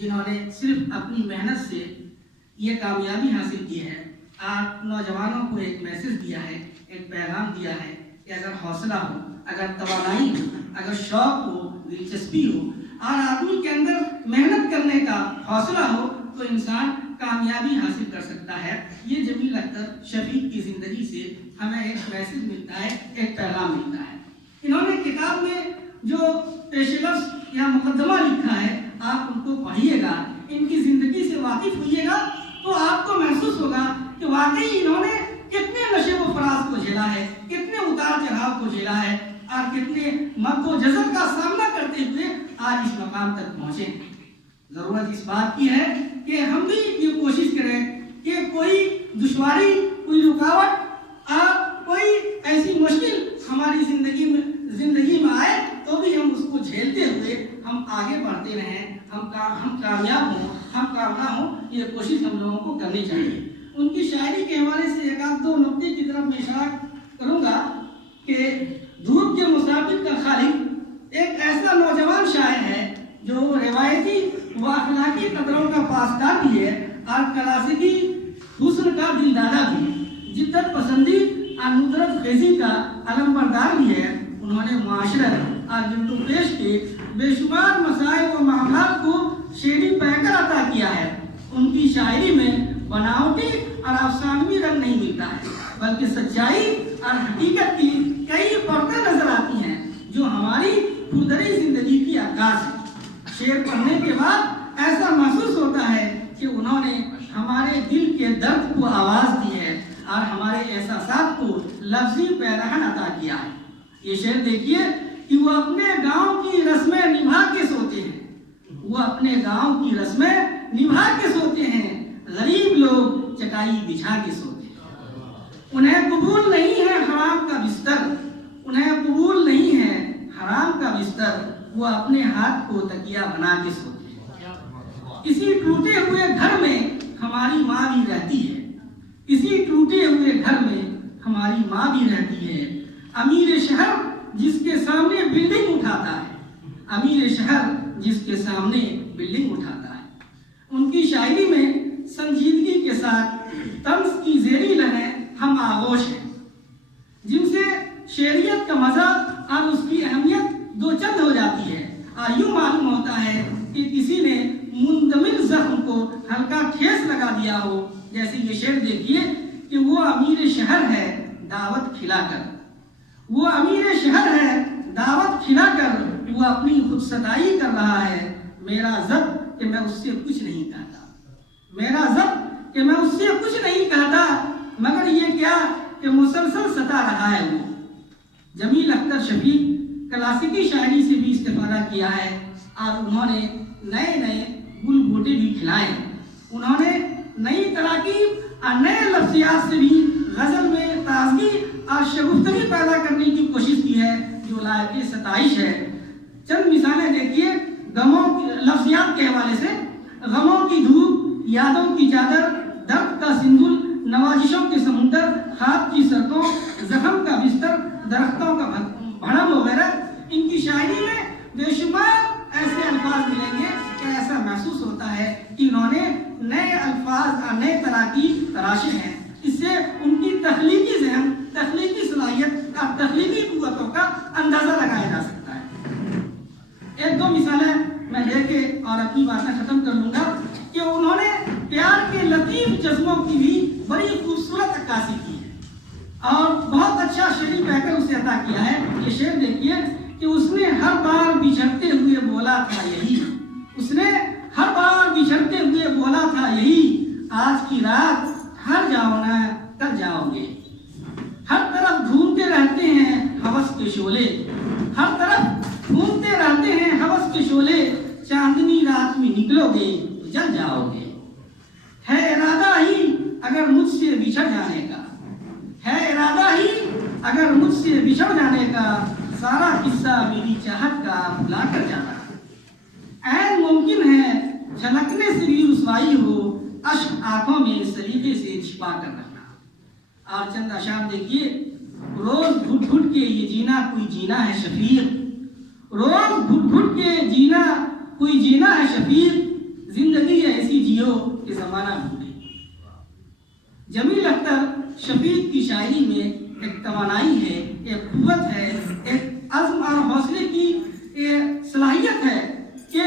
جنہوں نے صرف اپنی محنت سے یہ کامیابی حاصل کی ہے. آپ نوجوانوں کو ایک میسج دیا ہے, ایک پیغام دیا ہے کہ اگر حوصلہ ہو, اگر توانائی ہو, اگر شوق ہو, دلچسپی ہو اور آدمی کے اندر محنت کرنے کا حوصلہ ہو تو انسان کامیابی حاصل کر سکتا ہے. یہ جمیل اختر شفیق کی زندگی سے ہمیں ایک میسج ملتا ہے, ایک پیغام ملتا ہے. انہوں نے کتاب میں جو پیش لفظ یا مقدمہ لکھا ہے آپ ان کو پڑھیے گا, ان کی زندگی سے واقف ہوئیے گا تو آپ کو محسوس ہوگا کہ واقعی انہوں نے کتنے نشیب و فراز کو جھیلا ہے, کتنے اتار چڑھاؤ کو جھیلا ہے اور کتنے مد و جزر کا سامنا کرتے ہوئے آج اس مقام تک پہنچے. ضرورت اس بات کی ہے کہ ہم بھی یہ کوشش کریں کہ کوئی دشواری, کوئی رکاوٹ اور کوئی ایسی مشکل ہماری زندگی میں آئے تو بھی ہم اس کو جھیلتے ہوئے ہم آگے بڑھتے رہیں, ہم کامیاب ہوں, ہم کامیاب ہوں. یہ کوشش ہم لوگوں کو کرنی چاہیے. ان کی شاعری کے حوالے سے ایک آدھ دو نقطے کی طرف میں اشارہ کروں گا کہ دھوپ کے مسافر کا خالق ایک ایسا نوجوان شاعر ہے جو روایتی و اخلاقی قدروں کا پاسدار بھی ہے اور کلاسیکی حسن کا دلدادہ بھی, جدت پسندی اور ندرت خیزی کا علم بردار بھی ہے. انہوں نے معاشرت اور گرد و پیش کے بے شمار مسائل و معاملات کو شعری پیکر عطا کیا ہے. ان کی شاعری میں بناوٹی اور افسانوی رنگ نہیں ملتا ہے بلکہ سچائی اور حقیقت کی کئی پرتیں نظر آتی ہیں جو ہماری خردری زندگی کی عکاس ہے. شعر پڑھنے کے بعد ایسا محسوس ہوتا ہے کہ انہوں نے ہمارے دل کے درد کو آواز دی ہے اور ہمارے احساسات کو لفظی پیرہن عطا کیا ہے. یہ شعر دیکھیے کہ وہ اپنے گاؤں کی رسمیں نبھا کے سوتے ہیں, وہ اپنے گاؤں کی رسمیں نبھا کے سوتے ہیں. غریب لوگ چٹائی بچھا کے سوتے ہیں. انہیں قبول نہیں ہے حرام کا بستر, انہیں قبول نہیں ہے حرام کا بستر. وہ اپنے ہاتھ کو تکیہ بنا کے سوتے ہیں. کسی ٹوٹے ہوئے گھر میں ہماری ماں بھی رہتی ہے, کسی ٹوٹے ہوئے گھر میں ہماری ماں بھی رہتی ہے. امیر شہر جس کے سامنے بلڈنگ اٹھاتا ہے, امیر شہر جس کے سامنے بلڈنگ اٹھاتا ہے. ان کی شاعری میں سنجیدگی کے ساتھ طنز کی زیریں لہریں ہم آغوش ہیں جن سے شعریت کا مزہ اور اس کی اہمیت دو چند ہو جاتی ہے اور یوں معلوم ہوتا ہے کہ کسی نے مندمل زخم کو ہلکا ٹھیس لگا دیا ہو. جیسے یہ شعر دیکھیے کہ وہ امیر شہر ہے دعوت کھلا کر, وہ امیر شہر ہے دعوت کھلا کر وہ اپنی خود ستائی کر رہا ہے. میرا ضبط کہ میں اس سے کچھ نہیں کہتا, میرا ضبط کہ میں اس سے کچھ نہیں کہتا, مگر یہ کیا کہ مسلسل ستا رہا ہے. وہ جمیل اختر شفیق کلاسیکی شاعری سے بھی استفادہ کیا ہے اور انہوں نے نئے نئے گل بوٹے بھی کھلائے. انہوں نے نئی تراکیب اور نئے لفظیات سے بھی غزل میں تازگی اور شگفتگی پیدا کرنے کی کوشش کی ہے جو لائق ستائش ہے. چند مثالیں دیکھیے غموں کی لفظیات کے حوالے سے. غموں کی دھوپ, یادوں کی چادر, درد کا سندول, نوازشوں کے سمندر, خواب کی سڑکوں, زخم کا بستر, درختوں کا بھڑم وغیرہ. ان کی شاعری میں بے شمار ایسے الفاظ ملیں گے کہ ایسا محسوس ہوتا ہے کہ انہوں نے نئے الفاظ اور نئے تراکیب تراشے ہیں. اس سے ان کی تخلیقی ذہن, تخلیقی صلاحیت اور تخلیقی قوتوں کا اندازہ لگایا جا سکتا ہے. ایک دو مثالیں میں دے کے اور اپنی باتیں ختم کر لوں گا کہ انہوں نے پیار کے لطیف جذبوں کی بھی بڑی خوبصورت عکاسی کی ہے اور بہت اچھا شعری پیکر اسے عطا کیا ہے. یہ شعر دیکھیے کہ اس نے ہر بار بچھڑتے ہوئے بولا تھا یہی, اس نے ہر بار بچھڑتے ہوئے بولا تھا یہی, آج کی رات ہر جاؤ نا کل جاؤ گے. ہر طرف ڈھونڈتے رہتے ہیں ہوس کے شعلے, ہر طرف ڈھونڈتے رہتے ہیں ہوس کے شعلے, چاندنی رات میں نکلو گے تو جل جاؤ گے. ہے ارادہ ہی اگر مجھ سے بچھڑ جانے کا, ہے ارادہ ہی اگر مجھ سے بچھڑ جانے کا, سارا قصہ میری چاہت کا بھلا کر جانا. عین ممکن ہے جھلکنے سے بھی رسوائی ہو, اشک آنکھوں میں سلیقے سے چھپا کر رکھنا. اور چند اشعار دیکھیے. روز گھٹ گھٹ کے یہ جینا کوئی جینا ہے شفیق, روز گھٹ گھٹ کے جینا کوئی جینا ہے شفیق, جمیل اختر شفیق کی شاعری میں ایک توانائی ہے، ایک قوت ہے، ایک عزم اور حوصلے کی صلاحیت ہے کہ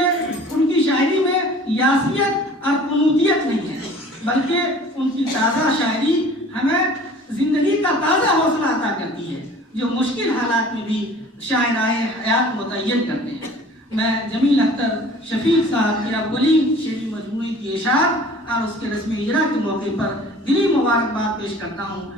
ان کی شاعری میں یاسیت اور قنوتیت نہیں ہے، بلکہ ان کی تازہ شاعری ہمیں زندگی کا تازہ حوصلہ عطا کرتی ہے، جو مشکل حالات میں بھی شاعرائے حیات متعین کرتے ہیں۔ میں جمیل اختر شفیق صاحب کی اولین شعری مجموعے کی اشاعت اور اس کے رسمی اجرا کے موقع پر دلی مبارکباد پیش کرتا ہوں۔